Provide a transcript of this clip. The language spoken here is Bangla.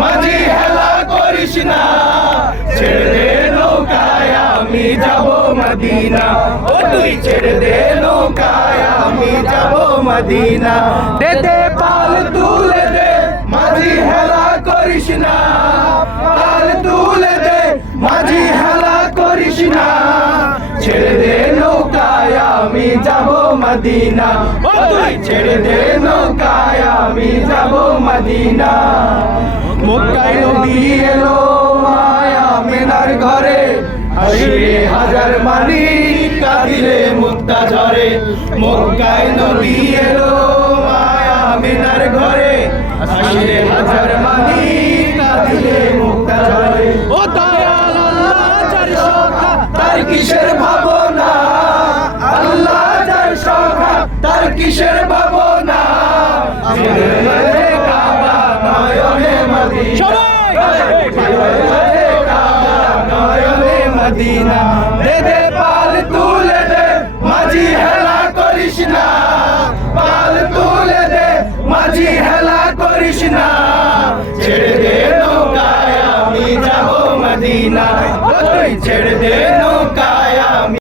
মাঝি হেলা করিস না, ছেড়ে দে নৌকায় আমি যাব মদিনা, ও তুই ছেড়ে দে নৌকায় আমি যাব মদিনা। দে দে পাল তুলে দে, মাঝি হেলা করিস না, পাল তুলে দে, মাঝি হেলা করিস না, ছেড়ে দে নৌকায় আমি যাব মদিনা, ও তুই ছেড়ে দে নৌকায় আমি যাব মদিনা। মক্কায় নবী এলো মায়া আমিনার ঘরে, আসিরে হাজার মানি কাঁদিলে মুক্তা ঝরে। মক্কায় নবী এলো মায়া আমিনার ঘরে, আসিরে হাজার মানি কাঁদিলে মুক্তা ঝরে। ও দয়াল আল্লাহ যার সখা তার কিসের ভাবনা, আল্লাহ যার সখা তার কিসের ভাবনা, ঝিলে কাবা নয়নে মদিনা, নয়নে মদিনা। দে দে পাল তুলে দে, মাঝি হেলা করিস না, পাল তুলে দে, মাঝি হেলা করিস না, ছেড়ে দে নৌকায় আমি যাব মদিনা, ও তুই ছেড়ে দে নৌকা